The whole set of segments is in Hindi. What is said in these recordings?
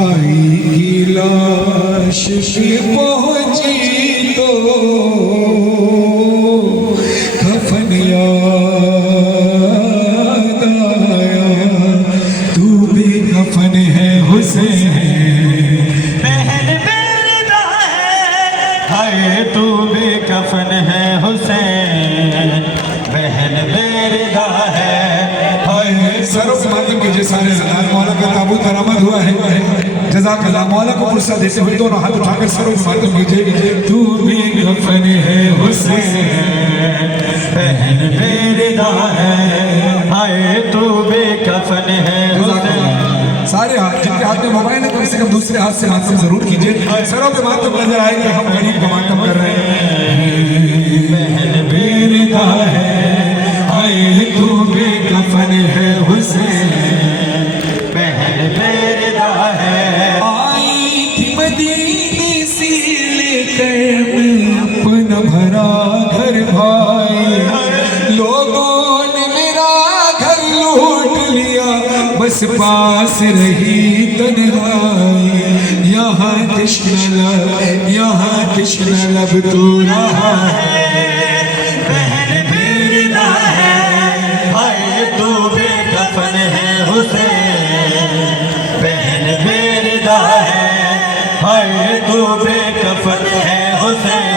भाई की लाश भी पहुंची तो कफन याद आया, तू भी कफन है हुसैन, बहन बेरदा है, हाय तू भी कफन है हुसैन, बहन बेरदा है, हाय। सरों मातम कीजिए सारे ज़लाल, मौला का ताबूत बरामद हुआ है। जज़ाकल्लाह। मौला को पुरसा देते हुए दोनों हाथ उठाकर सरों मातम कीजिए। तू भी कफन है हुसैन, बहन बेरदा है, हाय तू भी कफन है हुसैन। सारे हाथ, जिनके हाथ में मोबाइल है कम से कम दूसरे हाथ से मातम जरूर कीजिए। सरों पे मातम नजर आए कि हम गरीब को मातम कर रहे हैं। बहन बेरदा है, हाय तू भी कफन है हुसैन, बहन बेरदा है। आई थी मदीने से लेकर मैं अपना भरा घर भाई, लोगों ने मेरा घर लूट लिया, बस पास रही तन्हाई, यहाँ तश्ना लब तू रहा है, बहन बेरदा है, हाय तू भी कफन है हुसैन, बहन बेरदा है, हाय तू भी कफन है हुसैन,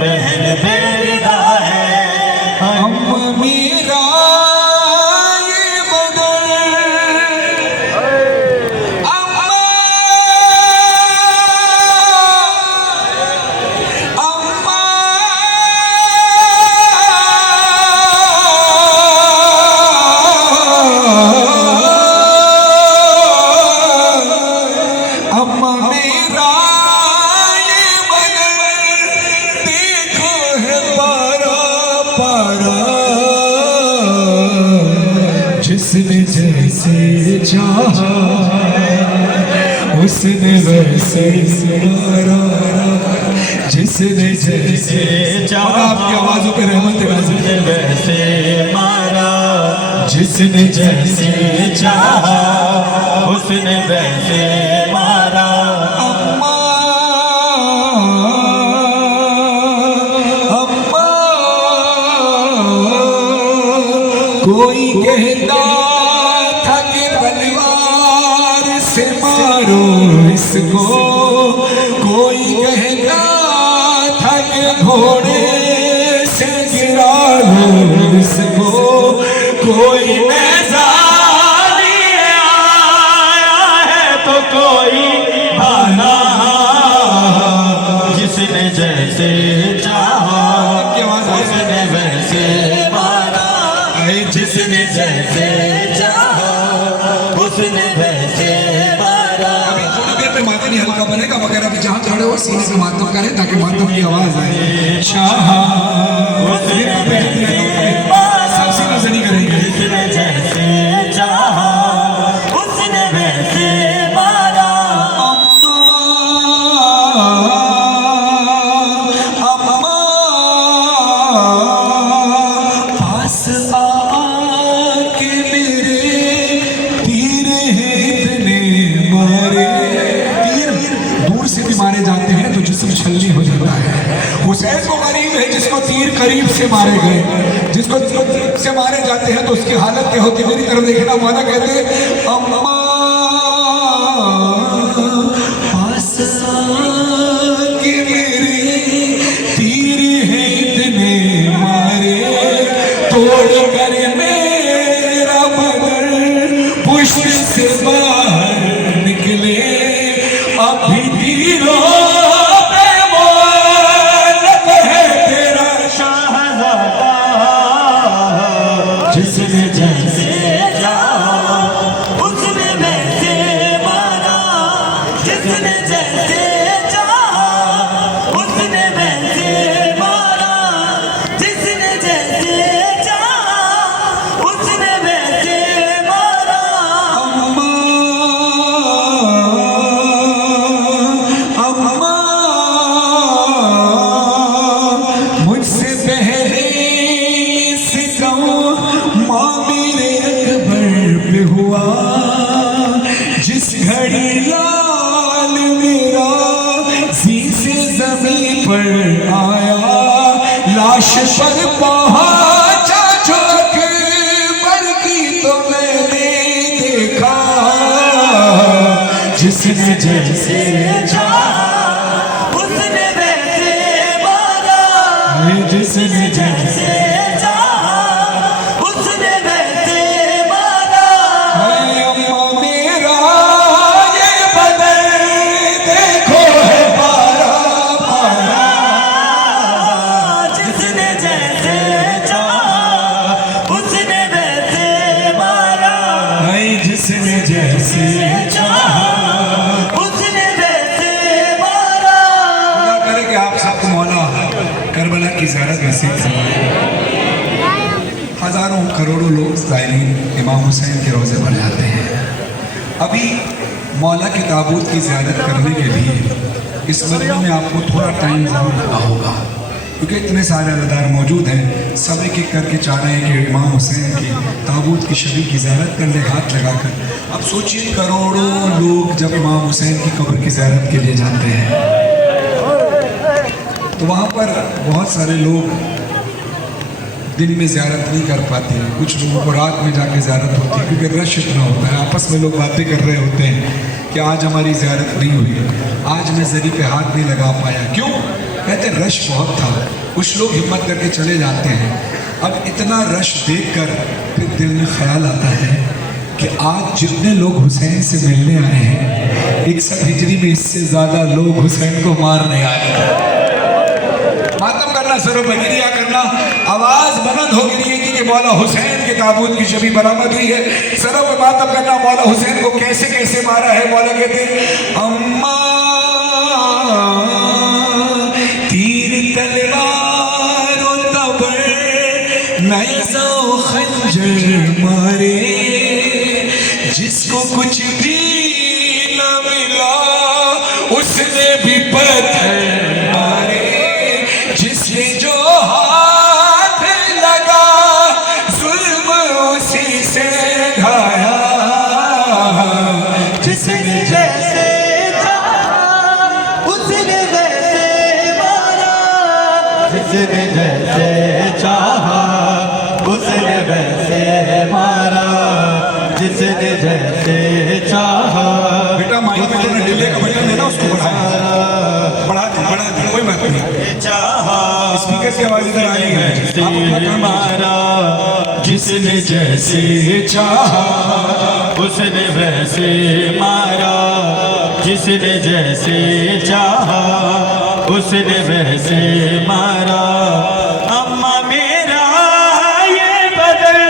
बहन बेरदा है, अम्मा मेरा ये बदन, अम्मा मेरा ये बदन देखो है पारा पारा, जिसने जैसे चाहा उसने वैसे मारा, जिसने जैसे चाहा। आपकी आवाजों पे रहमत नाज़िल उसने वैसे मारा, जिसने जैसे चाहा उसने वैसे मारा। अम्मा अम्मा कोई कहता था कि तलवार से मारो इसको, कोई कहता था कि घोड़े से गिरा लो इसको, कोई ऐसा लिए आया है तो कोई भाना, जिसने जैसे चाहा उसने वैसे मारा, जिसने जैसे चाहा उसने वैसे मारा। अभी थोड़ी देर में मातम हल्का बनेगा, मगर अभी जहाँ खड़े हो सीने से मातम करें ताकि मातम की आवाज आए। चाहा सबसे नजरी करेंगे, जिसने जैसे चाहा उसने वैसे मारा। अम्मा पास आके मेरे तीर हैं इतने मारे, तीर दूर से भी मारे जाते हैं तो जिस्म छलनी हो जाता है। हुसैन को करीब है जिसको तीर करीब से मारे गए, जिसको तीर से मारे जाते हैं तो उसकी हालत क्या होती है। मेरी तरफ देखना, मौला कहते हैं अम्मा पास आके मेरे तीर हैं इतने मारे, तोड़ कर मेरा बदन पुष्ट से बाहर निकले, अभी तीरों पे मोहलत है तेरा शाहज़ादा, जिसने जैसे चाहा उसने जिस घड़ी लाल मेरा जी से जमीन पर आया, लाश पर पहुंचा जो अकबर की तो मैंने देखा, जिसने जैसे चाहा उसने वैसे मारा, जिसने जैसे चाहा उसने वैसे मारा। अम्मा मेरा ये बदन देखो है पारा पारा, जिसने जैसे चाहा उसने वैसे मारा, जिसने जैसे चाहा उसने वैसे मारा। खुदा करे कि आप सबको मौला करबला की ज़ियारत नसीब फरमाए। हजारों करोड़ों लोग ज़ायरीन इमाम हुसैन के रोज़े पर जाते हैं। अभी मौला के ताबूत की ज़ियारत करने के लिए इस मजमे में आपको थोड़ा टाइम ज़रूर लगा होगा, क्योंकि इतने सारे अदादार मौजूद हैं। सब एक एक करके चाह रहे हैं कि इमाम हुसैन की ताबूत की शबी की ज़ियारत कर ले हाथ लगाकर। अब सोचिए करोड़ों लोग जब इमाम हुसैन की कब्र की ज़ियारत के लिए जाते हैं तो वहाँ पर बहुत सारे लोग दिन में ज़ियारत नहीं कर पाते, कुछ लोगों को रात में जाके ज़ियारत होती है क्योंकि रश इतना होता है। आपस में लोग बातें कर रहे होते हैं कि आज हमारी ज़ियारत नहीं हुई, आज मैं ज़री पे हाथ नहीं लगा पाया। क्यों? कहते रश बहुत था। कुछ लोग हिम्मत करके चले जाते हैं। अब इतना रश देखकर फिर दिल में ख्याल आता है कि आज जितने लोग हुसैन से मिलने आए हैं, 61 हिजरी में इससे ज़्यादा लोग हुसैन को मारने आए हैं। मातम करना, सरों पर गिरिया करना, आवाज बुलंद हो गिरी कि मौला हुसैन के ताबूत की शबी बरामद हुई है। सरों पर मातम करना, मौला हुसैन को कैसे कैसे मारा है। मौला कहते हैं अम्मा तीर तलवार तबर नैज़ा खंजर मारे, जिसको कुछ भी न मिला उसने भी पत्थर मारे, जिसने जो हाथ लगा जुल्म उसी से ढाया, जिसने जैसे चाहा उसने वैसे मारा, जिसने जैसे चाहा उसने वैसे मारा, जिसने जैसे चाहा। बेटा माइक में थोड़ा डिले का बटन है ना, उसको बढ़ा दे कोई बात नहीं। चाहा स्पीकर की आवाज इधर आई है। मारा, जिसने जैसे चाहा उसने वैसे मारा, जिसने जैसे चाहा उसने वैसे मारा। अम्मा मेरा ये बदन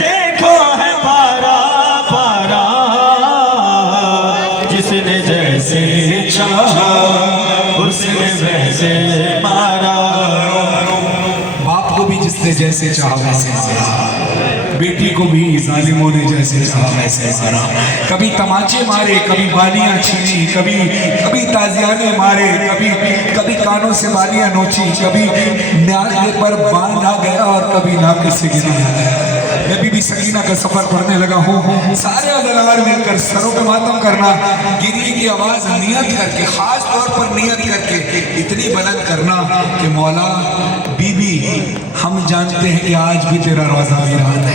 देखो है पारा पारा, जिसने जैसे चाहा उसने वैसे मारा। बाप को भी जिसने जैसे चाहा वैसे मारा, बेटी को भी जालिमों ने जैसे चाहा वैसे मारा। कभी तमाचे मारे, कभी बालियां छीनी, कभी ताजियाने मारे, कभी कानों से बालियां नोची, कभी नाके पर बांधा गया और कभी नाके से गिराया गया। मैं बीबी सकीना का सफर पढ़ने लगा हूँ। सारे अदाकार मिलकर सरों पे मातम करना, गिरिए की आवाज नियत करके, खास तौर पर नियत करके इतनी बुलंद करना कि मौला बीबी हम जानते हैं कि आज भी तेरा रोजा वीरान है।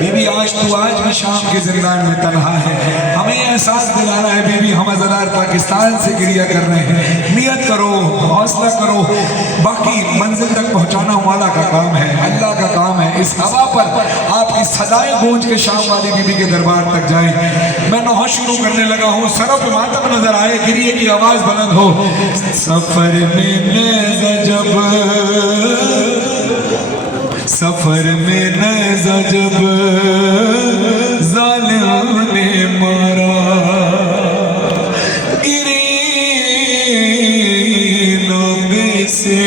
बीबी आज भी शाम के जिंदान में तन्हा है। हमें एहसास दिलाना है बीबी, हम अज़लार पाकिस्तान से गिरिया कर रहे हैं। नियत करो, हौसला करो, बाकी मंजिल तक पहुंचाना मौला का काम है, अल्लाह का काम है। इस हवा पर आपकी सदाएं गूंज के शाम वाली बीबी के दरबार तक जाएं। मैं नौहा शुरू करने लगा हूँ, सरों पे मातम नजर आए, गिरिए की आवाज बुलंद हो। सफर में नेज़ा जब, सफर में नेज़ा जब जालिम ने मारा, गिरी नबी से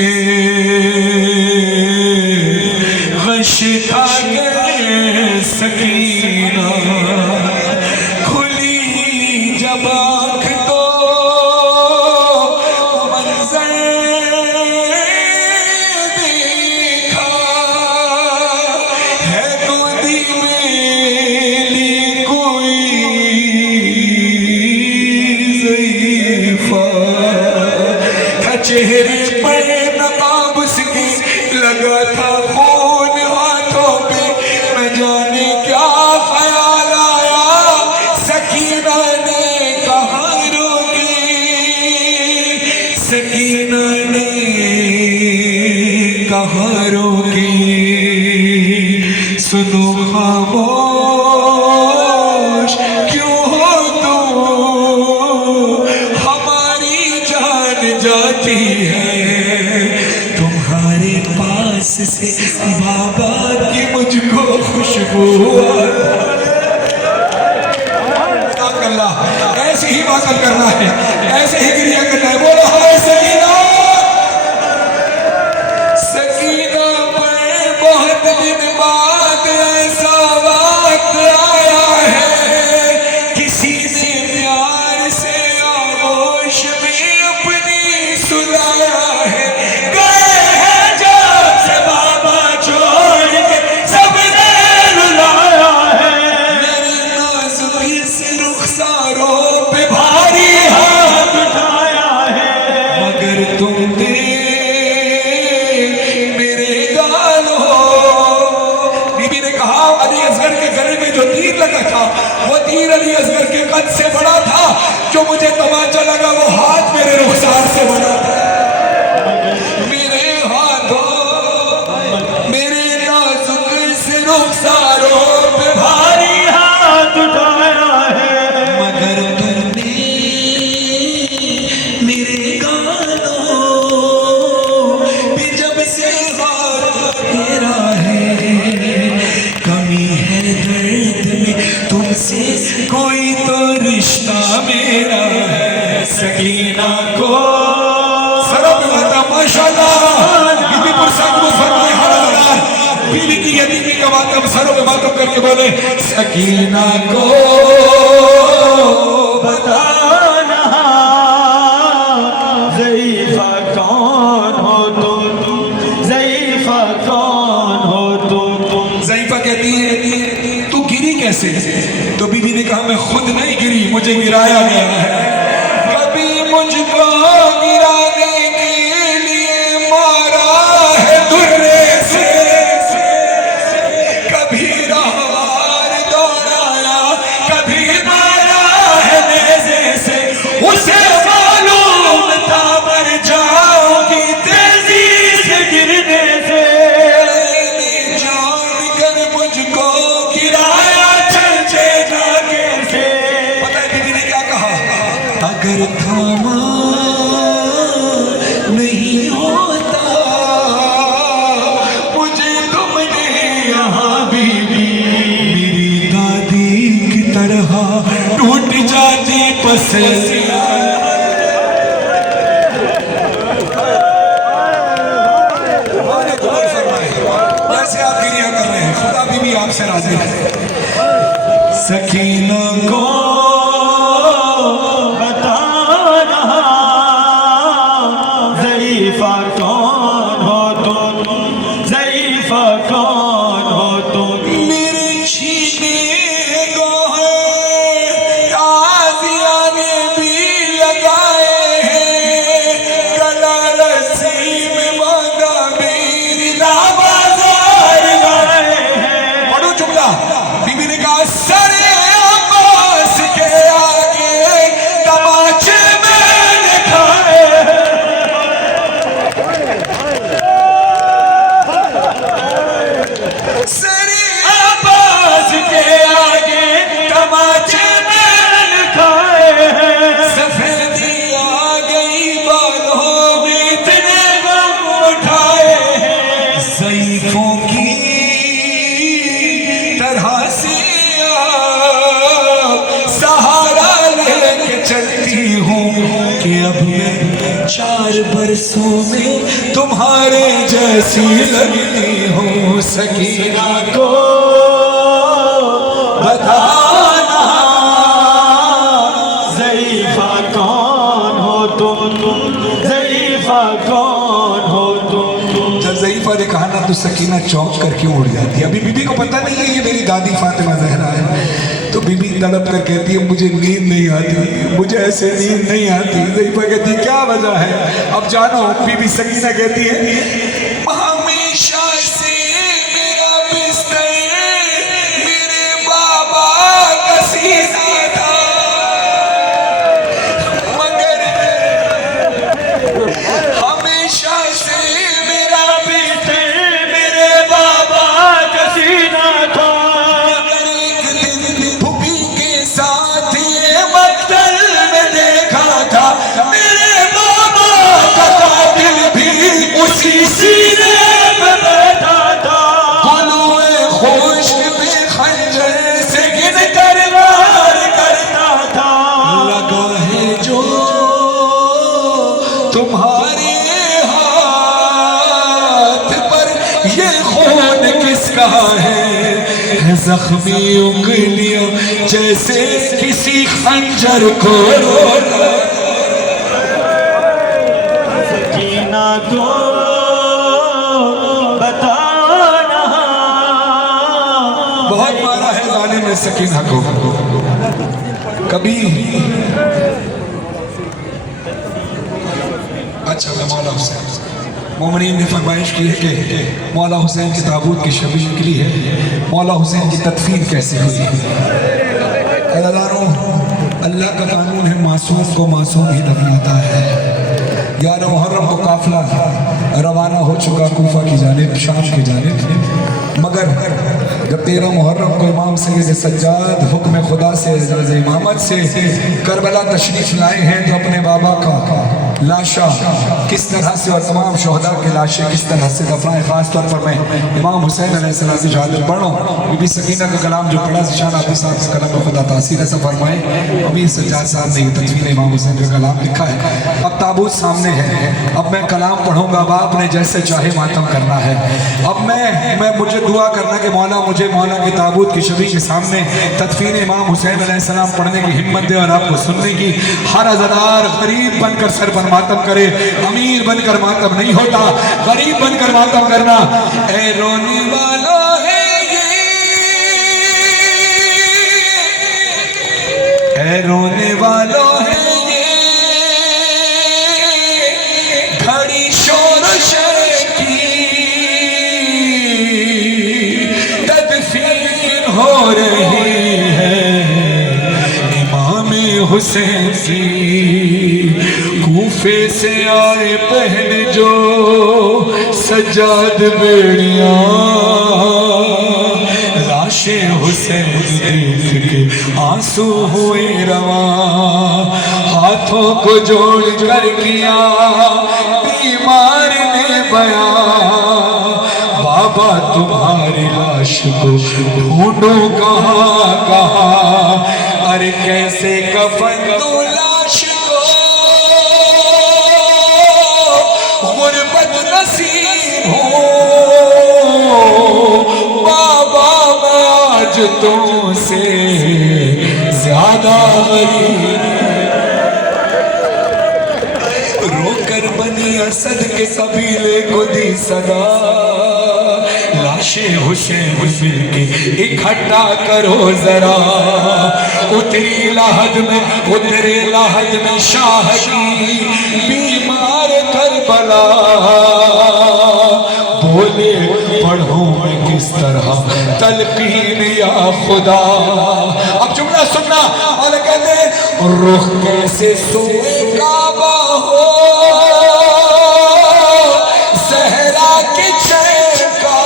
गश खा गए सकीना, खुली जब आँख तो मंजर देखा, है गोदी में चेहरे पर नकाब उसके लगा था खून हाथों पे, न जाने क्या ख्याल आया सकीना ने कहा रोके, सकीना ने कहा रोके। सुनो खामोश क्यों हो तुम, हमारी जान जाती है तुम्हारे पास से बाबा की मुझको खुशबू। अल्लाह ऐसे ही बात करना है, ऐसे ही क्रिया करना है। बोलो हाय सकीना। सकीना पर बहुत दिन बाद ऐसा वक्त आया है, किसी ने प्यार से आगोश में अपनी सुलाया है। गए हैं जब से बाबा छोड़ के सबने रुलाया है, मेरे नाजुक इस रुखसारों पे भारी हाथ उठाया है, मगर तुमने अली असगर के गले में जो तीर लगा था वो तीर अली असगर के कद से बड़ा था, जो मुझे तमाचा लगा वो हाथ मेरे रुखसार से बड़ा था। मेरे हाथों मेरे नाजुक से रुखसारों पे भारी हाथ उठाया है, मगर तुमने मेरे गालों पे जब से हाथ फेरा है, कमी है दर्द में तुमसे कोई तो रिश्ता मेरा है। सकीना को सरब माता माशाल्लाह बीबी पुरसा को फरमाए हज़रात, बीबी की यतीमी का मातम सरों पे मातम करके बोले सकीना को बताना ज़ईफ़ा कौन हो तुम, ज़ईफ़ा कौन हो तुम। ज़ईफ़ा कहती है तू गिरी कैसे? तो बीबी ने कहा मैं खुद नहीं गिरी, मुझे गिराया गया है। कभी मुझको गिराने के लिए मारा है दुर्रे से, कभी राहवार दौड़ाया, कभी मारा है नेज़े से, उसे मालूम था मर जाऊंगी तेजी से गिरने से, जान कर मुझको गिराया चलचे जाके से। पता है बीबी ने क्या कहा? अगर थामा नहीं होता मुझे तुमने यहाँ बीबी, मेरी दादी की तरह टूट जाती पसलियाँ। जैसे आप गिरिया कर रहे हैं, खुदा भी आपसे राजी है। सकीना को बताना ज़ईफ़ा कौन हो तुम, ज़ईफ़ा कौन हो तुम। मेरे छीने गोहर ताज़िया ने भी लगाए हैं, गला रस्सी में बांधा मेरी लाबाज़ार गाए हैं। पढ़ो जुमला। बीबी ने कहा सरे अब्बास के आगे तमाचे मैंने खाए हैं। सरे अब्बास के आगे तमाचे मैंने खाए हैं, सफेदी आ गई बालों में इतने गम उठाए हैं, ज़ईफ़ों की तरह से सहारा लेके चलती हूँ कि अब मैं 4 बरसों में तुम्हारे जैसी लगती हूँ। सकीना को बताना ज़ईफ़ा कौन हो तुम, ज़ईफ़ा कौन हो तुम। जब ज़ईफ़ा ने कहा ना तो सकीना चौंक करके उड़ जाती है। अभी बीबी को पता नहीं है ये मेरी दादी फातिमा ज़हरा है। तो बीबी तड़प कर कहती है मुझे नींद नहीं आती, मुझे ऐसे नींद नहीं आती। ज़ैफ़ा कहती है क्या वजह है? अब जानो। बीबी सकीना कहती है हमेशा से मेरा बिस्तर मेरे बाबा का सीना था, मगर हमेशा से मेरा बिस्तर मेरे बाबा का सीना था, मगर एक दिन फूफी के साथ ये मक्तल में देखा था, मेरे बाबा का कातिल भी उसी सीने में बैठा था। गुलूए खुश में खंजर से गिन कर वार करता था, लगा है जो तुम्हारे हाथ पर ये खून किसका है जख्मी उंगलियों जैसे किसी खंजर को सकीना को बताना। बहुत मारा है जालिम ने सकीना को। कभी अच्छा मौला हुसैन मोमिनीन ने फरमाइश की है कि मौला हुसैन की ताबूत की शबी निकली है, मौला हुसैन की तदफीन कैसे हुई है। अल्लाह अल्लाह का कानून है मासूम को मासूम ही दफनाता है। 11 मुहर्रम को काफिला रवाना हो चुका कूफा की जानिब, शाम की जानिब, मगर जब 13 मुहर्रम को इमाम सैयद सज्जाद हुक्म खुदा से एजाज़ इमामत से करबला तशरीफ लाए हैं, तो अपने बाबा का लाशा किस तरह से और तमाम शोहदा की लाशें किस तरह से दफनाएं। ख़ास तौर पर मैं इमाम हुसैन अलैहिस्सलाम की शहादत पढ़ रहा हूँ। बीबी सकीना का कलाम जो पढ़ा ज़िशान आती साहब का कलाम खुदा तासीर ऐसा फरमाए, अमीर सज्जाद साहब ने तदवीन इमाम हुसैन का कलाम लिखा है। अब ताबूत सामने है, अब मैं कलाम पढ़ूंगा, अब आपने जैसे चाहे मातम करना है। अब मैं मुझे दुआ करना कि मौला मुझे मौला के ताबूत की शबी के सामने तदफीन इमाम हुसैन अलैहिस्सलाम पढ़ने की हिम्मत दे और आपको सुनने की। हर अज़ादार गरीब बनकर सर पर मातम करे, अमीर बनकर मातम नहीं होता, गरीब बनकर मातम करना। ऐ रोने वाला है ये, ऐ रोने वालों है ये, घड़ी शोर शर की तदफीन हो रही है इमाम हुसैन की। कूफे से आए पहन जो सज्जाद बेड़ियां, लाशे हुसैन देख के आंसू हुए रवा, हाथों को जोड़ कर किया बीमार ने बया, बाबा तुम्हारी लाश को ढूंढो कहाँ कहाँ, अरे कैसे कफन दो लाश को गुरबत नसीब हो, बाबा मैं आज तुमसे ज्यादा गरीब। रोकर बनी असद के कबीले को दी सदा, लाशे हुसैन मिलके इकट्ठा करो जरा, उतरी लाहद में शाह की बीमार करबला, बोले पढ़ूं मैं किस तरह तलकीन या खुदा। अब जुमला सुनना और कहते रुख कैसे सोए काबा हो, सहरा के चैन का,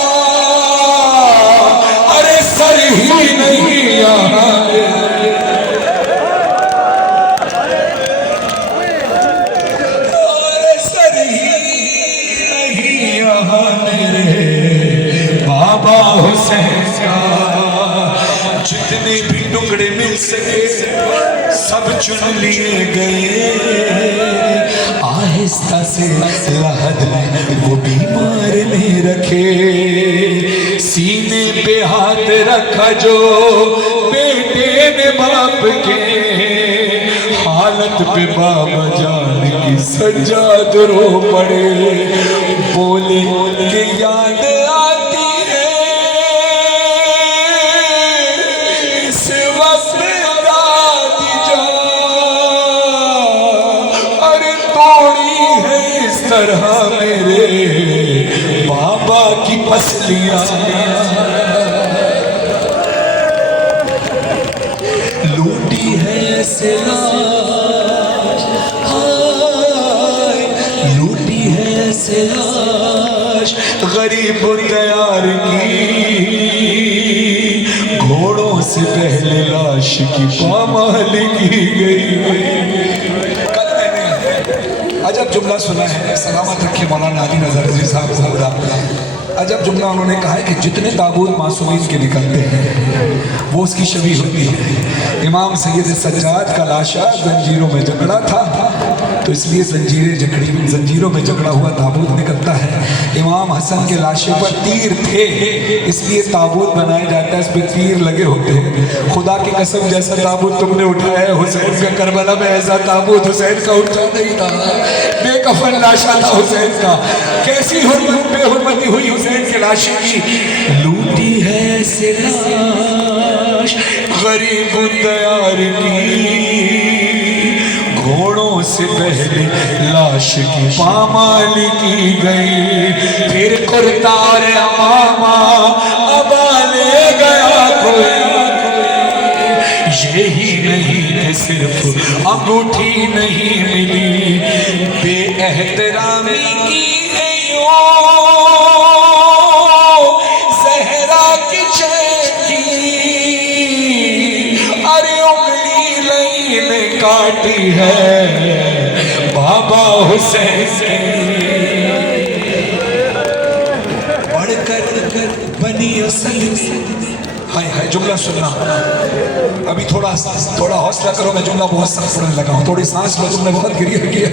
अरे सर ही नहीं यहाँ, अरे सर ही नहीं यहाँ मेरे बाबा हुसैन का। जितने भी टुकड़े मिल सके सब चुन लिए गए, आहिस्ता से लहद में वो बीमार ने रखे, सीने पे हाथ रखा जो बेटे ने बाप के, हालत पे बाबा जान की सज्जाद रो पड़े, बोले के याद आती है इस वक्त तरह मेरे बाबा की पसलियां लूटी है ऐसे लाश, हाय लूटी है ऐसे लाश गरीब तैयार की, घोड़ों से पहले लाश की पामाल की गई। अजब जुमला सुना है, सलामत रखे मौलाना आदि नजर जी साहब को खुदा। अजब जुमला उन्होंने कहा है कि जितने ताबूत मासूमीन के निकलते हैं वो उसकी शबी होती है। इमाम सैयद सज्जाद का लाशा जंजीरों में जकड़ा था तो इसलिए जंजीरों में जकड़ा हुआ ताबूत निकलता है। इमाम हसन के लाशे पर तीर थे इसलिए ताबूत बनाया जाता है, इस पर तीर लगे होते हैं। खुदा की कसम जैसा ताबूत तुमने उठाया है हुसैन का, करबला में ऐसा ताबूत हुसैन का उठा नहीं था, बेकफन लाशा था हुसैन का। कैसी बेहुरमती हुई हुसैन के लाशे की। लूटी है ऐसे लाश गरीब तैयार की, घोड़ों से पहले लाश की पामाल की गई। फिर कुर्तार अमामा अबा ले गया कोई, यही नहीं कि सिर्फ अंगूठी नहीं मिली, बेएहतरामी की है यूं ज़हरा की चेकी, अरे उंगली लई ने काटी है बाबा हुसैन बढ़कर बनी असल। हाय हाय जुमला सुनना, अभी थोड़ा हौसला करो, मैं जुमला बहुत सख्त पढ़ने लगा हूँ, थोड़ी सांस लो, तुमने बहुत गिरिया किया।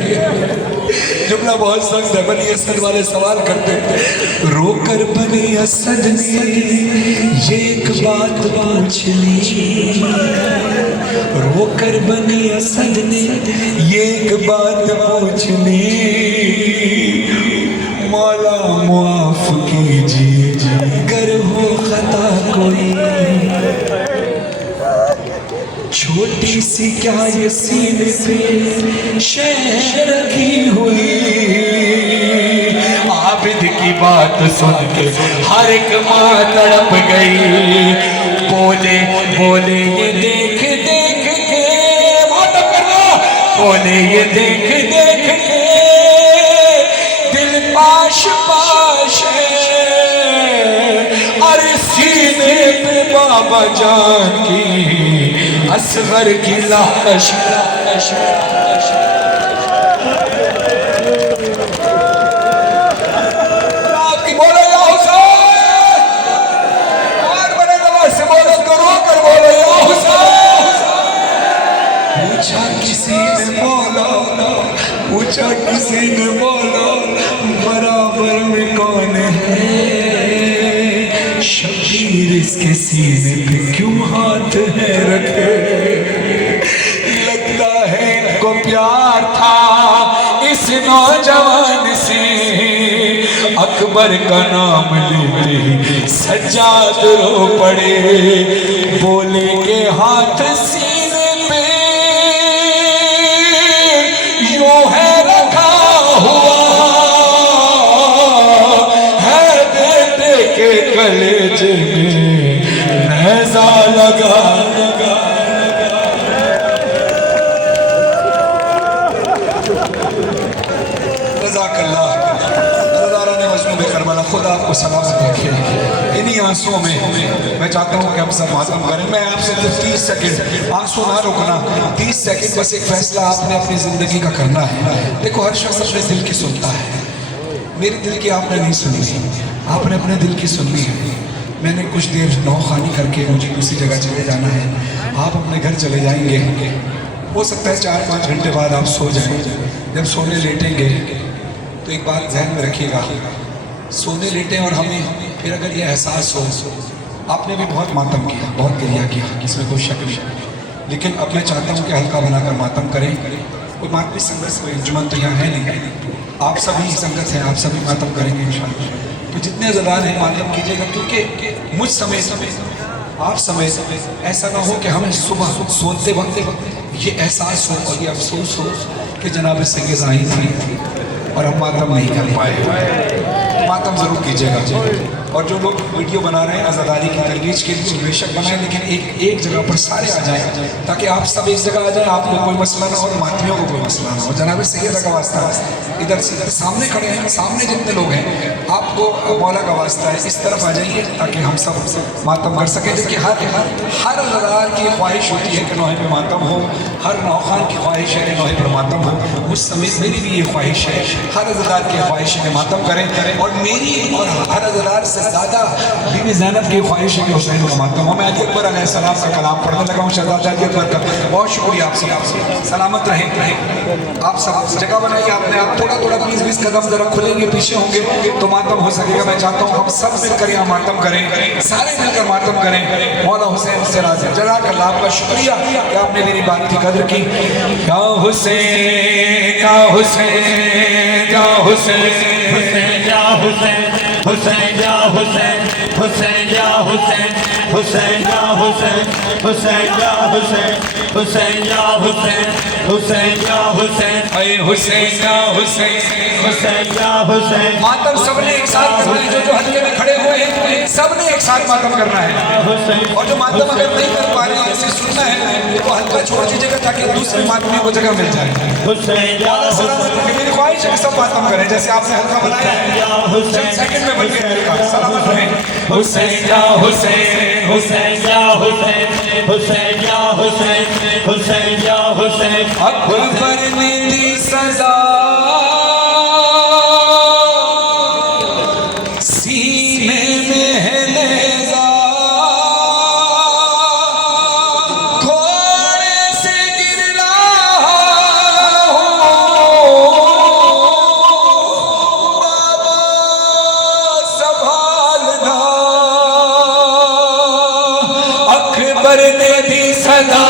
जुमला बहुत सख्त है। बनी असद वाले सवाल करते, रोकर बनी असद ने ये एक बात पूछ ली, रोकर बनी असद ने ये एक बात पूछ ली, मौला मुआफ कीजिए अगर हो खता कोई, छोटी सी क्या ये सीने पे शहर रखी हुई, आबिद की बात सुन के हर एक माँ तड़प गई। बोले बोले ये देख देख के बात करना, बोले ये देख देख के दिल पाश पाश है, अरे सीने पे बाबा जान की असगर की लाश। बोलो या हुसैन, और बड़े नवाज से बोलो, करो कर बोलो या हुसैन। पूछा किसी ने बोला, पूछा किसी ने बोला बराबर में कौन है, शबीर इसके सीने पे क्यों हाथ है रखे, लगता है इनको प्यार था इस नौजवान से, अकबर का नाम लेते ही सज्जाद रो पड़े, बोले के हाथ सीने पे यूं है रखा हुआ है, बेटे के कलेजे में नेज़ा लगा लगा। रज़ाकल्लाह रज़ाराने मजनूब करबला, खुदा आपको सलामत रखे। इन्हीं आंसुओं में मैं चाहता हूँ कि हम सब मातम करें। मैं आपसे 30 सेकंड, आंसू ना रोकना, 30 सेकंड बस एक फैसला आपने अपनी ज़िंदगी का करना है। देखो हर शख्स अपने दिल की सुनता है, मेरे दिल की आपने नहीं सुनी, आपने अपने दिल की सुननी है। मैंने कुछ देर नौखानी करके मुझे दूसरी जगह चले जाना है, आप अपने घर चले जाएंगे, हो सकता है 4-5 घंटे बाद आप सो जाएं। जब सोने लेटेंगे तो एक बात ध्यान में रखिएगा, सोने लेटें और हमें फिर अगर ये एहसास हो, आपने भी बहुत मातम किया, बहुत गिरिया किया, इसमें कोई शक नहीं, लेकिन अब मैं चाहता हूँ कि हल्का बनाकर मातम करें। कोई मातमी संगत, कोई अंजुमन तो यहाँ है नहीं, आप सभी संगत हैं, आप सभी मातम करेंगे इंशाअल्लाह। तो जितने ज़बान हैं मातम कीजिएगा, क्योंकि मुझ समय आप समय ऐसा ना हो कि हमें सुबह सोते वक्त ये एहसास हो और ये अफसोस हो कि जनाब सैयद आई थी, और हम मातम नहीं कर पाए। मातम जरूर कीजिएगा। और जो लोग वीडियो बना रहे हैं आज़ादारी की तरोीज के लिए बेशक बनाएं, लेकिन एक जगह पर सारे आ जाएं ताकि आप सब एक जगह आ जाएं, आपको कोई मसला ना हो और मातमियों को कोई मसला ना हो। जनाब सैयद का वास्ता है, इधर से इधर सामने खड़े हैं, सामने जितने लोग हैं आपको मौला का वास्ता है, इस तरफ आ जाइए ताकि हम सब मातम कर सकें। देखिए हर अज़ादार की ख्वाहिश होती है कि नौहे पे मातम हो, हर नौखान की ख्वाहिश है कि नौहे पर मातम हो। मुझ समेत मेरी भी ये ख्वाहिश है, हर अज़ादार की ख्वाहिश है कि मातम करें, और मेरी और हर अज़ादार से ज़्यादा बीवी ज़ैनब की ख्वाहिश है कि हुसैन का मातम हो। मैं अली अकबर अलैहिस्सलाम का कलाम पढ़ने लगा हूँ। शहज़ादा अली अकबर का बहुत शुक्रिया। आप सब सलामत रहें। आप सब जगह बनाइए आपने, आप थोड़ा थोड़ा 20-20 कदम जरा खुलेंगे पीछे होंगे तो मातम हो सकेगा। मैं चाहता हूँ हम सब मिलकर यहाँ मातम करें, सारे मिलकर मातम करें। मौला हुसैन से राज़ी। जज़ाकल्लाह, आपका शुक्रिया कि आपने मेरी बात की कदर की। या हुसैन या हुसैन या हुसैन या हुसैन, हुसैन या हुसैन, हुसैन या हुसैन, हुसैन या हुसैन, हुसैन या हुसैन, हुसैन या हुसैन, हुसैन या हुसैन, अय हुसैन या हुसैन, हुसैन या हुसैन। मातम सबने एक साथ करना है। जो हल्के में खड़े हुए हैं सबने एक साथ मातम करना है। और जो मातम अगर नहीं कर पा रहे हैं, इसे सुनना है तो हल्का छोड़ दीजिएगा ताकि दूसरे मातमी को जगह मिल जाए। हुसैन या मेरी ख्वाहिश है कि सब मातम करें जैसे आपने हल्का बनाया है, चंद सेकंड में बन गया। सलामत रहें। हुसैन या हुसैन, हुसैन या हुसैन, हुसैन या हुसैन, हुसैन या हुसैन। अकबर ने दी सजा सीने में है नेज़ा, घोड़े से गिर रहा हूँ, बाबा संभालना। अकबर ने दी सदा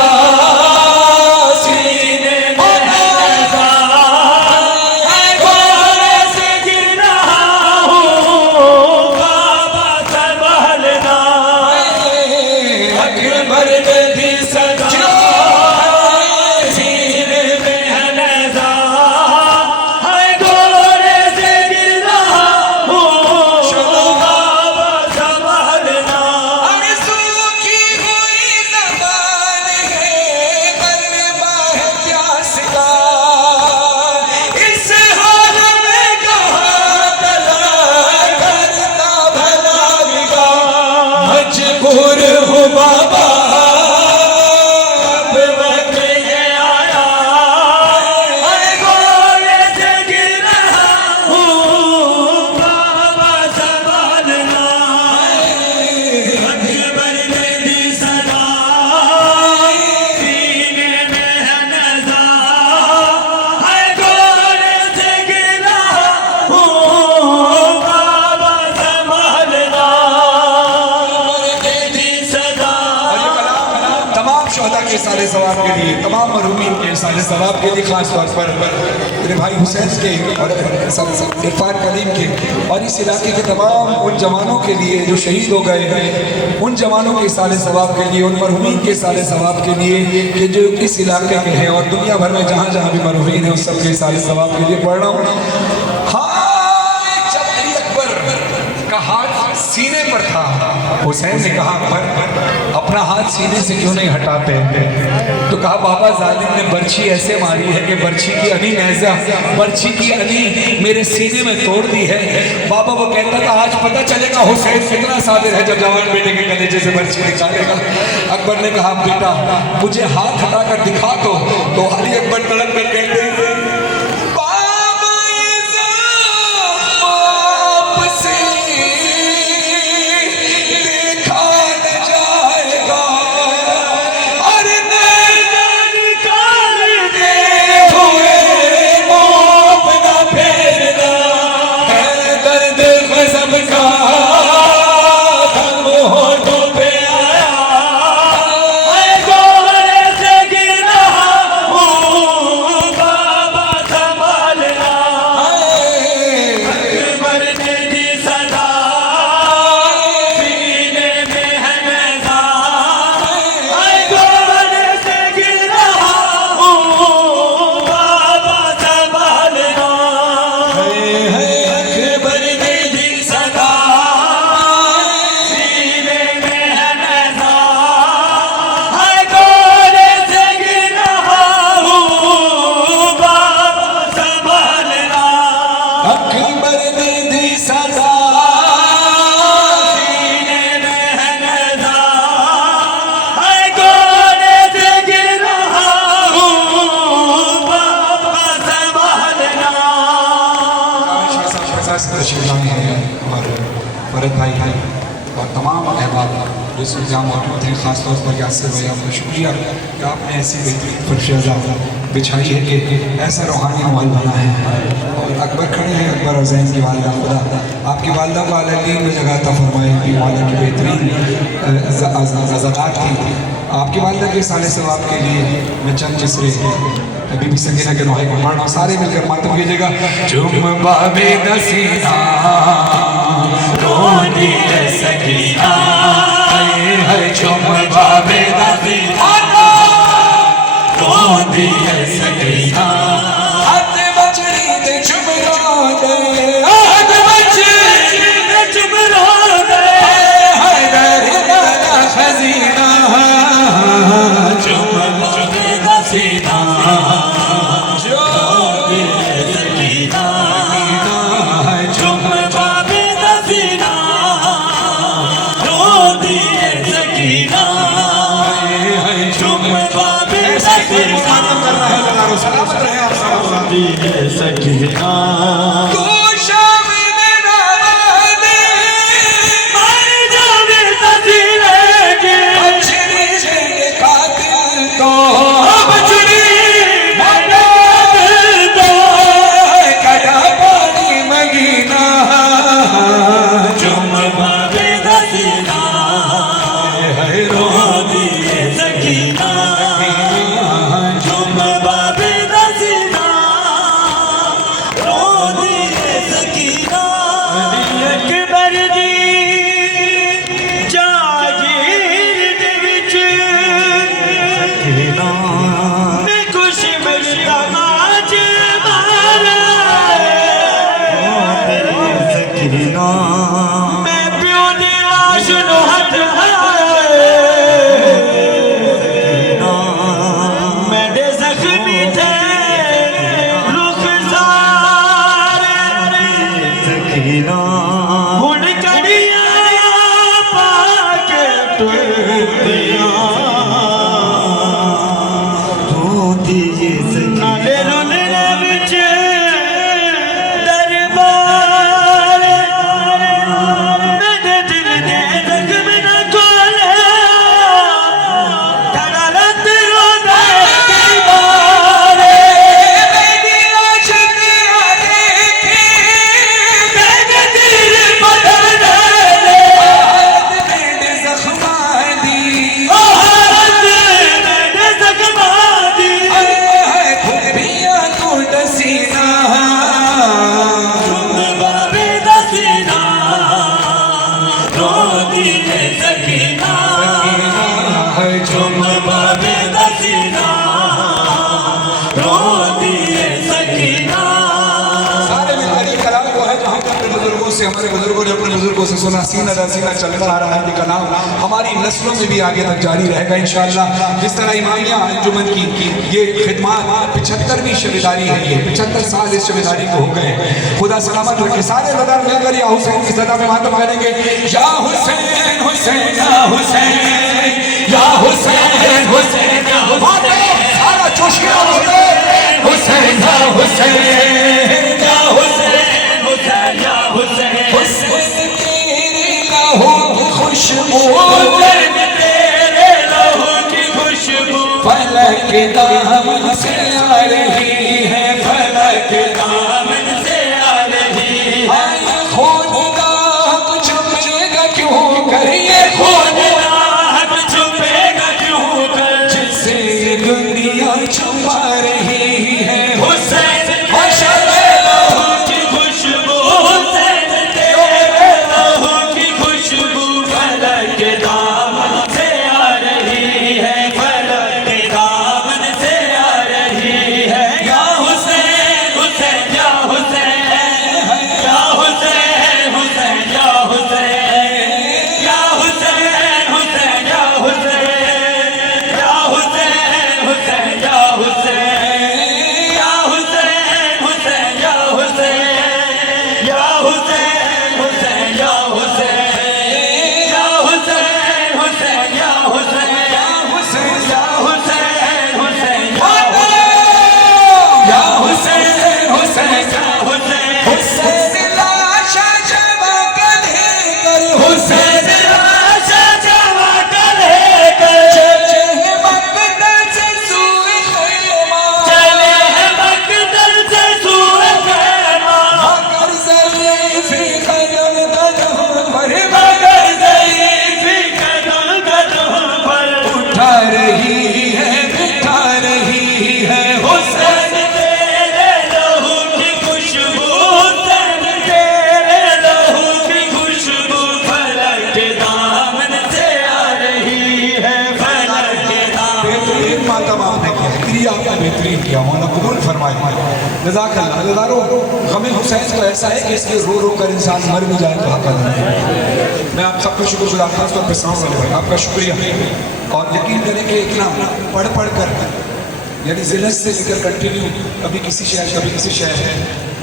सारे सवाब के लिए, तमाम मरहूमीन के सारे सवाब के लिए, खास तौर पर मेरे भाई हुसैन के और इरफान कलीम के और इस इलाके के तमाम उन जवानों के लिए जो शहीद हो गए हैं, उन जवानों के सारे सवाब के लिए, उन मरहूमीन के सारे सवाब के लिए कि जो इस इलाके के हैं और दुनिया भर में जहाँ जहाँ भी मरहूमीन हैं उस सब के सारे सवाब के लिए पढ़ रहा हूँ। हाँ, जब अली अकबर का हाथ सीने पर था, हुसैन ने कहा अकबर अपना हाथ सीने से क्यों नहीं हटाते? तो कहा बाबा जालिम ने बर्छी ऐसे मारी है कि बर्छी की अनी नेज़ा, बर्छी की अनी मेरे सीने में तोड़ दी है। बाबा वो कहता था आज पता चलेगा हुसैन कितना सादिर है जब जवान बेटे के कलेजे से बर्छी निकालेगा। अकबर ने कहा बेटा मुझे हाथ हटाकर दिखा दो। तो अली अकबर तड़प कर कहते हैं भरत भाई और तमाम अहबाब जो यहाँ मौजूद हैं, ख़ासतौर पर यासिर भाई, आपका शुक्रिया कि आपने ऐसी बेहतरीन फरशेज़ा बिछाई है कि ऐसा रूहानी माहौल बना है। और अकबर खड़े हैं, अकबर हुसैन की वालदा, खुदा आपकी वालदा को अलग में जगह अता फरमाए, कि वालदा की बेहतरीन ज़क़ात की। आपकी वालदा के साले सवाब के लिए मैं चंद मिसरे बीबी सकीना के नोहे को पढ़ना, सारे मिलकर मातम कीजिएगा। चुम बाबे दसीना रोनी सकीना, चुम बाबे दसीना रोनी सकीना, हाथ बचड़ी दे चुम रोने, हाथ बचड़ी दे चुम रोने, हैदर दादा खजीना, चुम बाबे दसीना रोनी सकीना, चुम बाबे दसीना रोनी सकीना, चुम बाबे दसीना सलामत रहे आप सब। सकीना हमारे बुजुर्गों ने अपने बुजुर्गों से सुना, सीना दर सीना चलता आ रहा है इनका नाम हमारी नस्लों में भी आगे तक जारी रहेगा इंशाअल्लाह। जिस तरह इमामिया अंजुमन की ये खिदमत 75वीं शबेदारी है, ये 75 साल इस शबेदारी को हो गए। खुदा सलामत रखे। सारे मदार मिलकर या हुसैन की सदा में मातम करेंगे, या हुसैन हुसैन या हुसैन या हुसैन हुसैन या हुसैन, सारा जोशिया हुसैन या हुसैन या हुसैन हुसैन या हुसैन, हुसैन तेरे लहू की खुशबू, तेरे लहू की खुशबू फलक दामन से आ रही है, फलक दामन से आ रही है। खुदा छुपेगा क्यों कर, ये खुदा छुपेगा क्यों कर, जिसे दुनिया छुपा रही कबूल फरमाए। जज़ाकल्लाह। हज़ारों गम हुसैन तो ऐसा है कि इसके रो रो कर इंसान मर भी जाए तो हक अदा है। मैं आप सबका शुक्रगुजार खास तौर पर साहब वाले भाई आपका शुक्रिया। और यकीन करें कि इतना पढ़ पढ़ कर यानी ज़िलत से लेकर कंटिन्यू कभी किसी शहर कभी किसी शहर है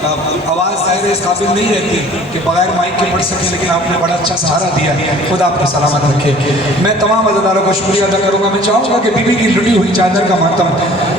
आवाज़ ज़ाहिर इस काबिल नहीं रहती कि बगैर माइक के पढ़ सकें, लेकिन आपने बड़ा अच्छा सहारा दिया। खुदा आपको सलामत रखे। मैं तमाम अज़ादारों का शुक्रिया अदा करूँगा। मैं चाहूँगा कि बीवी की लुटी हुई चादर का मातम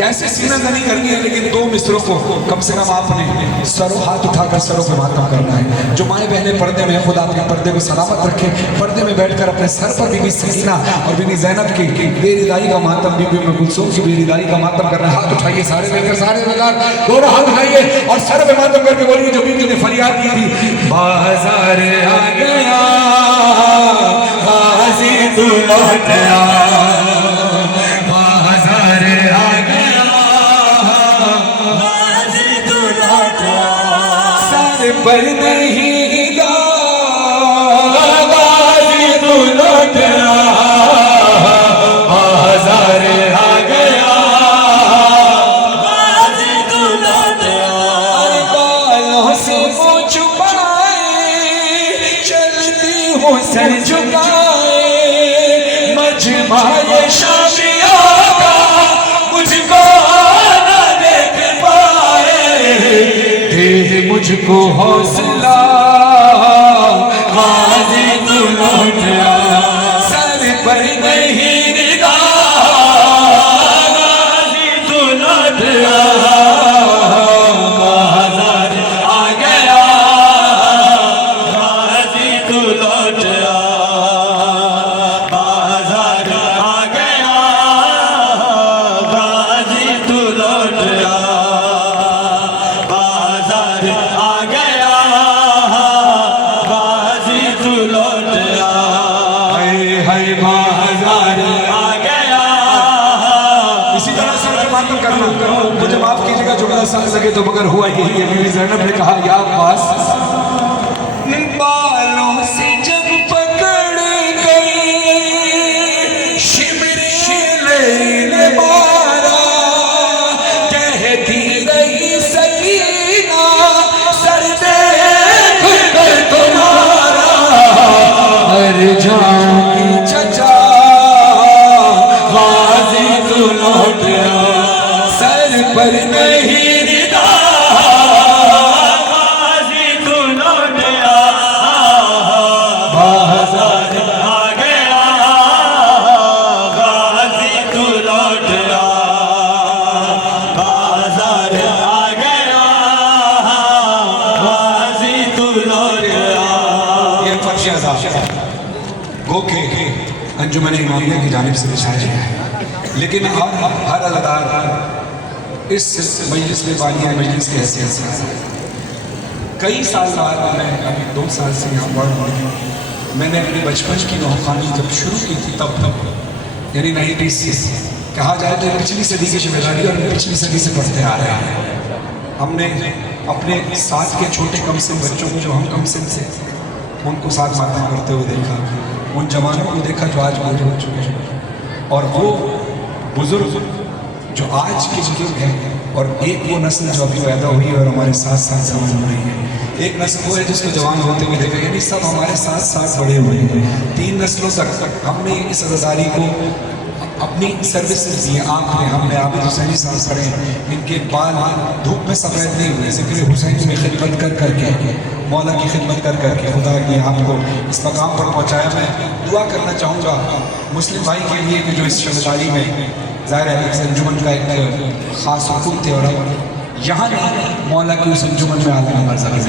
ऐसे सीना नहीं करनी है, लेकिन 2 मिसरों को कम से कम आपने सरों हाथ उठाकर सरों पर मातम करना है। जो माएँ बहनें पर्दे में, खुदा अपने पर्दे को सलामत रखे। पर्दे में बैठ कर अपने सर पर बीबी सकीना और बीबी ज़ैनब की बेरिदाई का मातम, बीबी उम्मे कुलसूम की बेरिदाई का मातम करना है। हाथ उठाइए सारे मिलकर, सारे मिलकर दोनों हाथ उठाइए और सर पे मातम करके बोलिए जो बीबी ने फरियाद की थी, बाजार आ गया गाजी तू लौट आ, बाजार आ गया गाजी तू लौट आ, सर पर नहीं गाजी तू लौट आ, बाजार आ गया गाजी तू लौट आ, बालों से मुँह छुपाए चलती हूँ सर झुकाए, मजमाए शामियों का मुझको न देख पाए, दे मुझको हौसला गाजी तू लौट आ, सर पर नहीं निगाह गाजी तू लौट आ, बाजार आ गया गाजी तू लौट आ, बाजार आ गया गाजी तू लौट आ, बाजार आ गया गाजी तू लौट आ, हाय बाजार आ गया। इसी तरह से मैं मातम करना, मुझे माफ कीजिएगा जो गलत समझ लगे तो, मगर हुआ यही है। बीवी ज़ैनब ने कहा या अब्बास, बालों से जब पकड़ गई शिमरे ने मारा, कहती रही सकीना सर देख कर तुम्हारा, मर जाऊंगी चचा गाजी तू लौट आ, सर पर नहीं निगाह गाजी तू लौट आ, बाजार आ गया गाजी तू लौट आ, बाजार आ गया गाजी तू लौट आ। ये फर्शियाज़ा गो के अंजुमन इमामिया की जानिब से बिछाया गया है, लेकिन हर अदादार इस मजलिस में बानिया मजलिस की हैसियत से कई साल बाद, मैं अभी 2 साल से यहाँ पढ़ रहा हूँ। मैंने अपने बचपन की नौखानी जब शुरू की थी तब यानी 90s से कहा जाए तो पिछली सदी की जिम्मेदारी और पिछली सदी से पढ़ते आ रहे हैं। हमने अपने साथ के छोटे कमसिन बच्चों को, जो हम कमसिन से, उनको साथ मातम करते हुए देखा, उन जवानों को देखा जो आज बूढ़े हो चुके हैं, और वो बुजुर्ग जो आज के बुजुर्ग हैं, और एक वो नस्ल जो अभी पैदा हुई है और हमारे साथ साथ जवान हो रही है। एक नस्ल वो है जिसको जवान होते हुए देखा, यानी सब हमारे साथ साथ बड़े हुए हैं। 3 नस्लों तक हमने इस अज़ादारी को अपनी सर्विसेज दी हैं। आपने, हमने आबिद हुसैनी साहब पढ़े, इनके बाल धूप में सफ़ेद नहीं हुए, ज़िक्र हुसैन में खिदमत कर करके, मौला की खिदमत कर करके खुदा ने आपको इस मकाम पर पहुँचाया। मैं दुआ करना चाहूँगा मुस्लिम भाई के लिए कि जो इस शमदारी में ज़ाहिर है इस अंजुमन का एक ख़ास हुक्म थे, और यहाँ नहीं मौला की उस अंजुमन में आलम मरज़र है,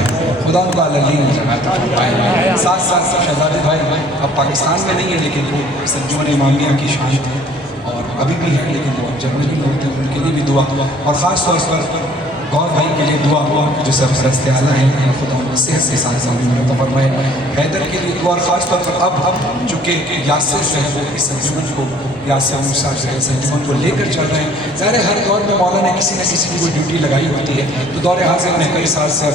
खुदा उनका अल्लाह जगह। साथ साथ शहजादे भाई अब पाकिस्तान में नहीं है, लेकिन वो इस अंजुमन इमामिया की शान है और अभी भी है, लेकिन वो जब नहीं होते उनके लिए भी दुआ। और ख़ास तौर पर गौर भाई के लिए दुआ हुआ जो सरफरस्त आला हैं, खुदा उनको सेहत के साथ ज़मीन में फरमाए। हैदर के लिए दुआ, और ख़ास तौर पर अब चूँकि यासिर जो है वो इस अंजुमन को, यासिर मूसा जो है इस अंजुमन को लेकर चल रहे हैं। ज़ाहिर हर दौर में मौला ने किसी न किसी की कोई ड्यूटी लगाई होती है, तो दौर हाज़िर में कई साल से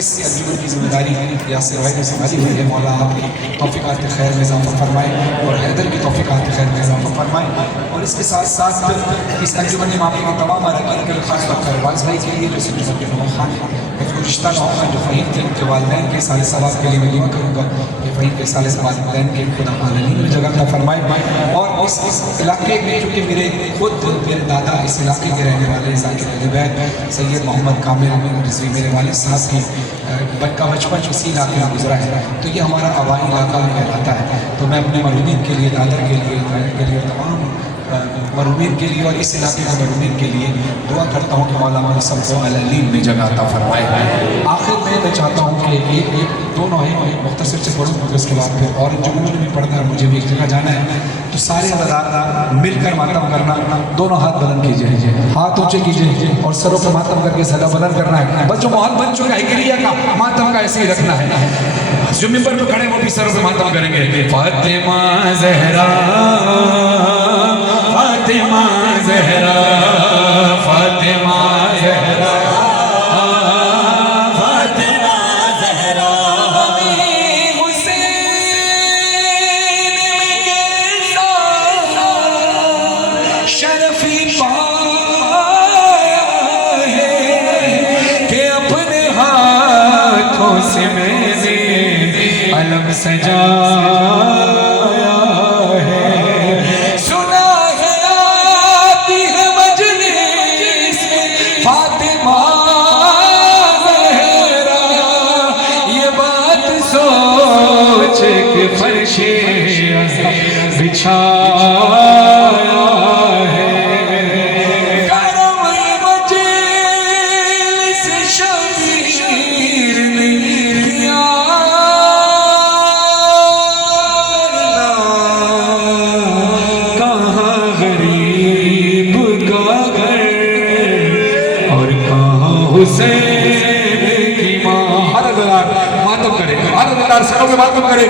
इस अंजुमन की जिम्मेदारी यासिर भाई ने संभाली हुई है। मौला आपकी तौफ़ीक़ात खैर में इज़ाफ़ा फरमाए और हैदर की तौफ़ीक़ात खैर में इज़ाफ़ा फरमाए। और इसके साथ साथ इस अंजुमन इमामी के तमाम अरकान के लिए खास तौर पर अरबाज़ भाई के लिए जो सिर्फ के खान है, रिश्ता खान जो फ़हीम थे, उनके वालिदैन के साले सवाब के लिए मैं दुआ करूँगा कि फ़हीम के साले वालिदैन के खुदा आलमीन में जगह अता फरमाए। और इस इलाके में चूँकि मेरे दादा इस इलाके के रहने वाले ज़ाकिर अली सैयद मोहम्मद कामिल रिजवी मेरे वालिद साहब की का बचपन इसी इलाके में गुजरा है, तो ये हमारा आबाई इलाका में कहलाता है। तो मैं अपने मरहूमीन के लिए, दादा के लिए तमाम मरहूमीन के लिए और इस इलाके के मरहूमीन के लिए दुआ करता हूँ कि मौला हमारे सबको अल-अलीम में जगह अता फरमाए। आखिर में मैं चाहता हूँ कि एक दोनों है मुख्तसर से पढ़ूँ, क्योंकि उसके बाद फिर और जुम्मों में भी पढ़ना है, मुझे भी एक जगह जाना है। तो सारे अज़ादार मिलकर मातम करना, दोनों हाथ बुलंद कीजिए, हाथ ऊँचे कीजिए और सरों पर मातम करके सदा बुलंद करना है। बस जो माहौल बन चुका है क्रिया का, मातम का ऐसे ही रखना है। जो मिंबर पर खड़े वो भी सरों पर मातम करेंगे। फातिमा ज़हरा, फातिमा ज़हरा, फातिमा ज़हरा, फातिमा ज़हरा, हुसैन के साथ शरफ़ी पाया है कि अपने हाथों से मैंने अलम सजाया है। फातिमा ज़हरा, ये बात सोच के फर्शे बिछाया है। करम मजलिस शबीर ने किया, कहाँ गरीब का घर और कहाँ हुसैन की माँ। हर अज़ादार मातम करे, हर अज़ादार सरों में मातम करे।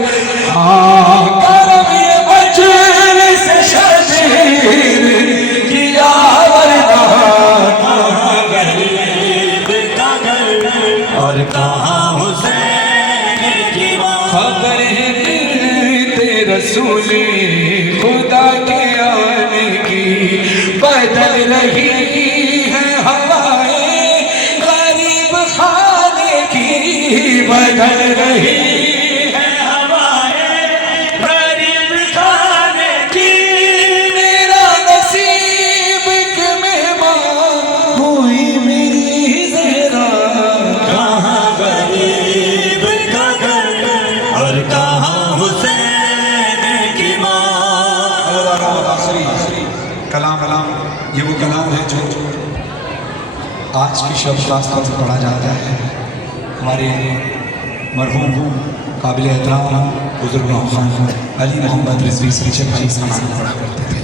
करम ये मजलिस शबीर किया, वरना कहाँ गरीब का घर और कहाँ हुसैन की माँ। खबर है मिलते रसूल खुदा के आने की, बदल रही है हवाएं गरीब खाने की, बदल रही है हवाएं गरीब खाने की। मेरा नसीब के मेहमान हुई मेरी ज़हरा, कहाँ गरीब का घर और कहाँ हुसैन की माँ। कलाम ये वो कलाम है जो आज की शब खास तौर पर पढ़ा जाता है। हमारे मरहूम काबिल एहतराम बुजुर्ग खान अली मोहम्मद रिजवी सच्चे भाई साहब पढ़ा करते थे,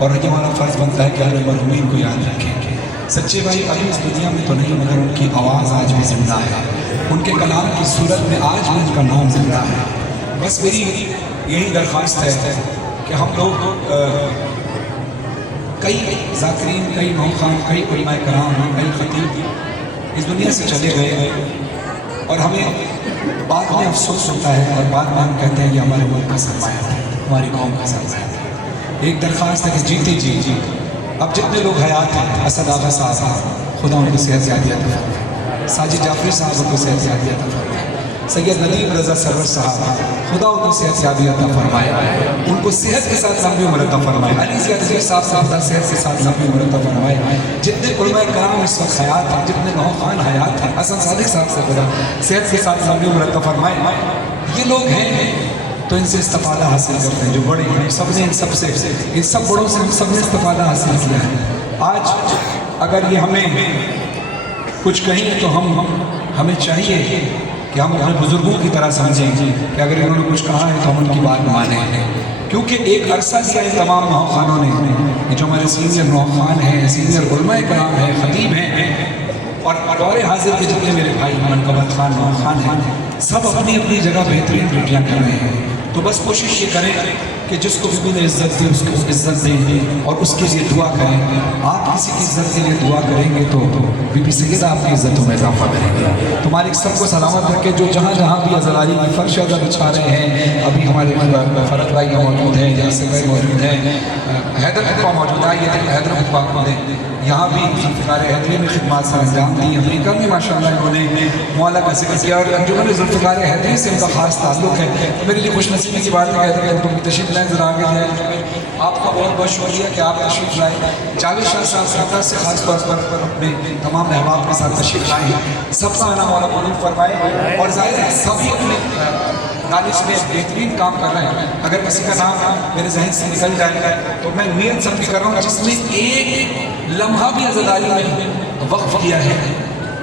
और ये हमारा फ़र्ज़ बनता है कि हम मरहूमीन को याद रखेंगे। सच्चे भाई अभी इस दुनिया में तो नहीं, मगर उनकी आवाज़ आज भी जिंदा है, उनके कलाम की सूरत में आज भी उनका नाम जिंदा है। बस मेरी यही दरख्वास्त है कि हम लोग कई ज़ाकिरीन, कई मौखान, कई उलमाए कराम, कई ख़तीब इस दुनिया से चले गए और हमें बाद में अफसोस होता है और बाद में हम कहते हैं ये हमारे मुल्क का सरमाया था, हमारी कौम का सरमाया था। एक दरख्वास्त है कि जीते जी अब जितने लोग हयात हैं, असद आगा साहब खुदा उनको सेहत ज़्यादा अता फरमाए, साजिद जाफरी साहब उनको सेहत ज़्यादा अता फरमाए, सैयद नदीम रज़ा सरवर साहब खुदा उनको सेहत ज़्यादा अता फरमाए, उनको सेहत के साथ लंबी उम्र अता फरमाए। अली ज़िया साहब सेहत के साथ लंबी उम्र अता फरमाए। जितने उलमाए कराम इस वक्त हयात हैं, जितने नौखान हयात हैं, हसन सादिक साहब से खुदा सेहत के साथ लंबी उम्र अता फरमाए। ये लोग हैं तो इनसे इस्तिफादा हासिल करते हैं, जो बड़े हैं सबने इन सब बड़ों से हम सब ने इस्तिफादा हासिल किया है। आज अगर ये हमें कुछ कहें तो हमें चाहिए कि हम अपने बुजुर्गों की तरह समझें कि अगर इन्होंने कुछ कहा है तो हम उनकी बात माने, क्योंकि एक अरसा दिया है तमाम नौखानों ने, जो हमारे सीनियर नौखान हैं, सीनियर उलमाए कराम हैं, खतीब हैं, और दौरे हाजिर के जितने मेरे भाई मनकबत खान नूर खान हैं, सब अपनी अपनी जगह बेहतरीन ड्यूटियाँ कर रहे हैं। तो बस कोशिश ये करें कि जिसको बीबी ने इज्जत दी उसको इज्जत दें और उसके लिए दुआ करें। आप किसी की इज्जत के लिए दुआ करेंगे तो बीबी सैयदा आपकी इज्जतों में इजाफा करेंगे। तो मालिक सबको सलामत रखे। जो जहाँ जहाँ भी अज़लारी की फर्श अदा बिछा रहे हैं, अभी हमारे फरत भाई मौजूद हैं, जैसे भाई मौजूद हैं, हैदर हुक्का मौजूद है, ये हैदर हुक्का मौजूद है, यहाँ भी ज़ुल्फ़िकार हैदरी में खिदमत सर अंजाम दी। अमरीका में माशाअल्लाह इन्होंने मौला का जिक्र किया और अंजुमन ज़ुल्फ़िकार हैदरी से उनका खास ताल्लुक़ है। मेरे लिए खुशनसीबी की बात है कि तुम तशरीफ़ लाएँ, ज़रा आगे जाए। आपका बहुत बहुत शुक्रिया कि आप तशरीफ़ लाए। जावेद शाह साहब सरकार से खास तौर पर अपने तमाम अहबाब के साथ तशरीफ़ लाए हैं। सबका आना मौला कबूल फरमाए और ज़ाहिर है सभी अपने दानिश में बेहतरीन काम कर रहे हैं। अगर किसी का नाम मेरे जहन से निकल जाएगा तो मैं नियत सबकी कर रहा हूँ जिसने एक लम्हा भी अज़दारी में वक्फ किया है,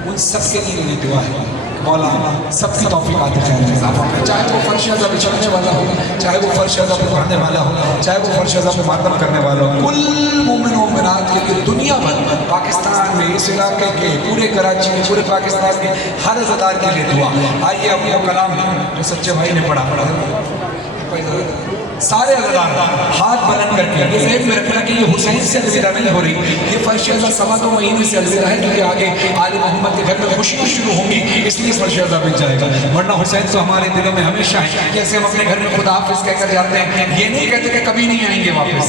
उन सब के लिए मेरी दुआ है मौला सबकी तौफीक़ात खैर में इज़ाफ़ा करे। चाहे वो फर्श अज़ा बिछाने वाला हो, चाहे वो फर्श अज़ा पे पढ़ने वाला हो, चाहे वो फर्श अज़ा पे मातम करने वाला हो, कुल मोमिन व मोमिनात के लिए दुनिया भर पाकिस्तान में, इस इलाके के, पूरे कराची में, पूरे पाकिस्तान में हर अज़ादार के लिए दुआ। आइए अब वो कलाम जो सच्चे भाई ने पढ़ा सारे अज़ादार हाथ बुलंद करके ये ज़हन में रखना कि ये हुसैन से अलविदा नहीं हो रही, ये फर्श अज़ा 2.25 महीने से अलविदा है, क्योंकि आगे आले मोहम्मद के घर में खुशियाँ शुरू होंगी, इसलिए फर्श अज़ा मिल जाएगा। वरना हुसैन तो हमारे दिलों में हमेशा है। जैसे हम अपने घर में खुदा हाफिज़ कहकर जाते हैं, ये नहीं कहते कि कभी नहीं आएंगे वापस,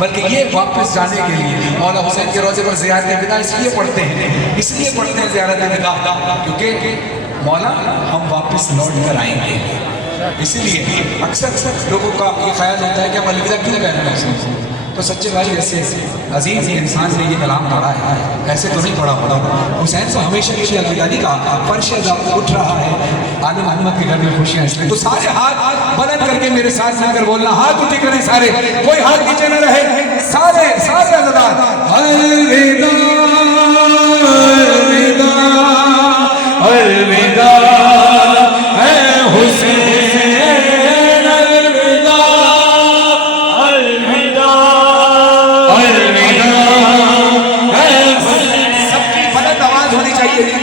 बल्कि ये वापस जाने के लिए मौला हुसैन के रोज़े पर ज़ियारत विदा इसलिए पढ़ते हैं ज़ियारत विदा, क्योंकि मौला हम वापस लौट कर आएंगे। इसीलिए अक्सर लोगों का ये ख्याल होता है कि हम अलविदा क्यों कह रहे हैं। तो सच्चे भाई ऐसे अजीज़ इंसान ने ये कलाम पढ़ा है, ऐसे तो नहीं पढ़ा। हुसैन तो हमेशा के लिए अलविदा नहीं कहा, फर्श अज़ा उठ रहा है, आले मोहम्मद के घर में खुशियाँ इसलिए। तो सारे हाथ बुलंद करके मेरे साथ मिलकर बोलना, हाथ उठे करें सारे, कोई हाथ नीचे न रहे, सारे सारे अज़ादार अलविदा अलविदा अलविदा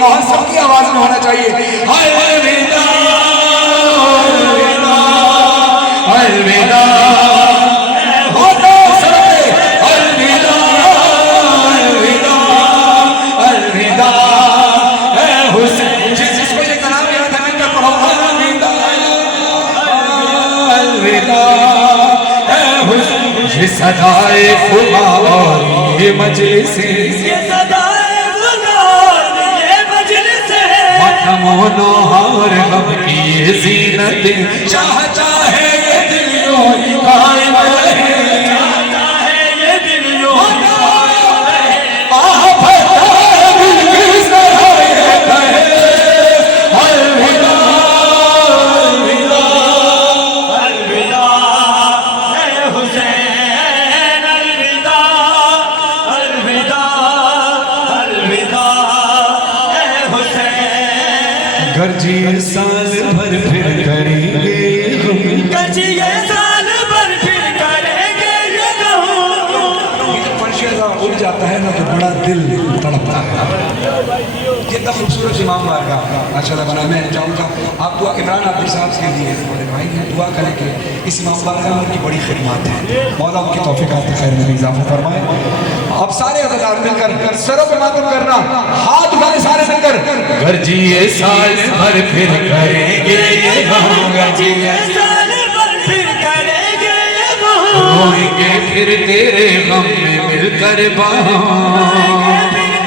और सबकी आवाज में होना चाहिए अलविदा अलविदा अलविदा हो तो सबके अलविदा अलविदा अलविदा हुसैन। जिसको ये कलाम याद है मिलकर पढ़ो अलविदा अलविदा हुसैन। ये सदाए खुदा और ये मजलिस, ये मनोहर गम की ये ज़ीनत, चाहता है ये दिल यूं ही कायम रहे, चाहता है ये दिल यूं ही कायम रहे। आह भरता दिल किस तरह ये कहे अलविदा अलविदा अलविदा ऐ हुसैन अलविदा अलविदा अलविदा ऐ हुसैन। गर्जिए साल भर फिर करेंगे हम, गर्जिए साल भर फिर करेंगे ये जब फर्श अज़ा उड़ जाता है ना तो बड़ा दिल तड़पता है। ये तब खूबसूरत इमाम बारगाह माशाअल्लाह बना। मैं चाहूँगा आप दुआ इमरान आबिद साहब के लिए बड़े भाई हैं, दुआ करें कि इस इमाम बारगाह में उनकी बड़ी खिदमत है, मौला उनकी तौफीक़ात खैर में इजाफा फरमाए। अब सारे अज़ादार मिलकर सरों पे मातम करना, हाथ उठाए सारे मिलकर, गर्जिए साल भर फिर करेंगे ये हम, गर्जिए साल भर फिर करेंगे ये हम, रोएंगे फिर तेरे गम में मिलकर बाहों,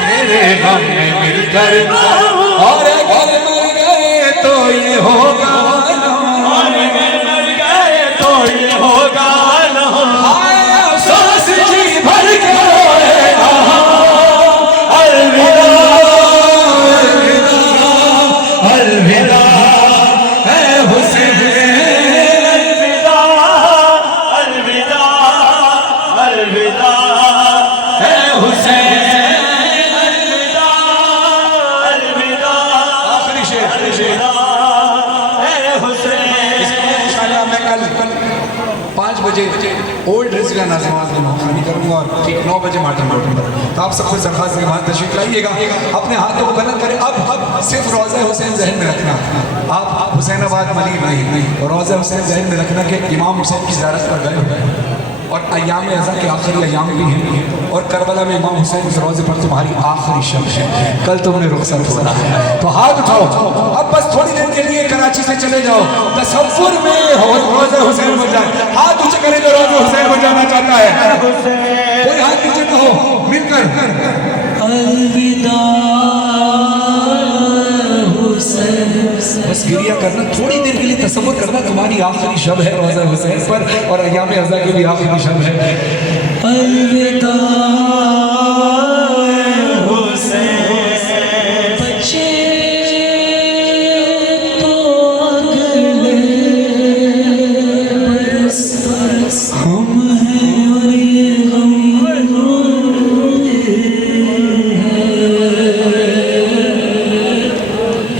तेरे गम में मिलकर बाहों। और अगर मर गए तो ये होगा, और अगर मर गए तो ये होगा सांस जी भर के रोएगा अलविदा अलविदा अलविदा ऐ हुसैन अलविदा अलविदा अलविदा ऐ हुसैन अलविदा अलविदा। आखिरी शेर ऐ हुसैन। इंशाअल्लाह मैं कल 5 बजे ओल्ड रिजला नजमात में नौकरी करूंगा और ठीक 9 बजे मार्टिन लौटूंगा। तो आप सबसे दरखास्त के बाद तशरीफ लाइएगा, अपने हाथों को बुलंद करें। अब सिर्फ रोज़ा हुसैन जहन में रखना, आप हुसैनाबाद मलिक नहीं, और रोज़ा हुसैन जहन में रखना कि इमाम हुसैन की ज़ियारत पर गए हुए और अय्याम अज़ा के आखिरी अय्याम भी हैं, और करबला में इमाम हुसैन के रोज़े पर तुम्हारी आखिरी शब है, कल तुमने रुखसत होना है। तो हाथ उठाओ, अब बस थोड़ी देर के लिए कराची से चले जाओ, तसव्वुर में हो रोज़ा हुसैन बन जाए। हाथ ऊंचे करें जो रोज़ा हुसैन बन जाना चाहता है, कोई हाथ नीचे न हो, मिलकर अलविदा हुसैन। बस गिरिया करना, थोड़ी देर के लिए तसव्वुर करना तुम्हारी आखिरी शब है रोज़ा हुसैन पर, और अय्याम अज़ा की भी आखिरी शब है। अलविदा हुसैन, बच्चे तो अगले बरस हम हैं और ये गम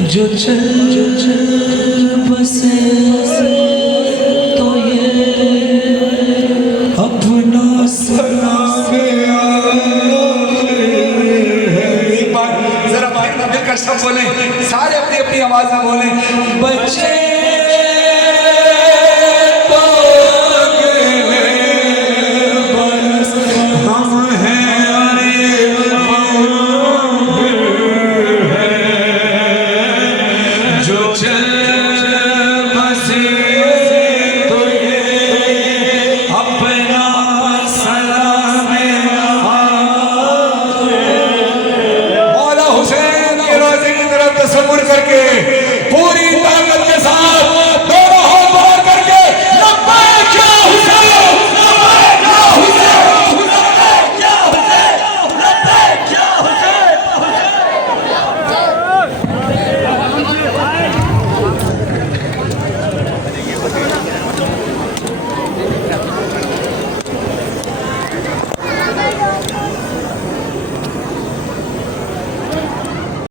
जो चल बसे तो ये अपना सलाम एक बार जरा बाहर ना मिलकर सब बोले, सारे अपनी अपनी आवाज में बोले, बच्चे तो अगले बरस हम हैं और ये जो चल बसे तो ये अपना सलाम मौला हुसैन के रोज़े की तरफ तसव्वुर करके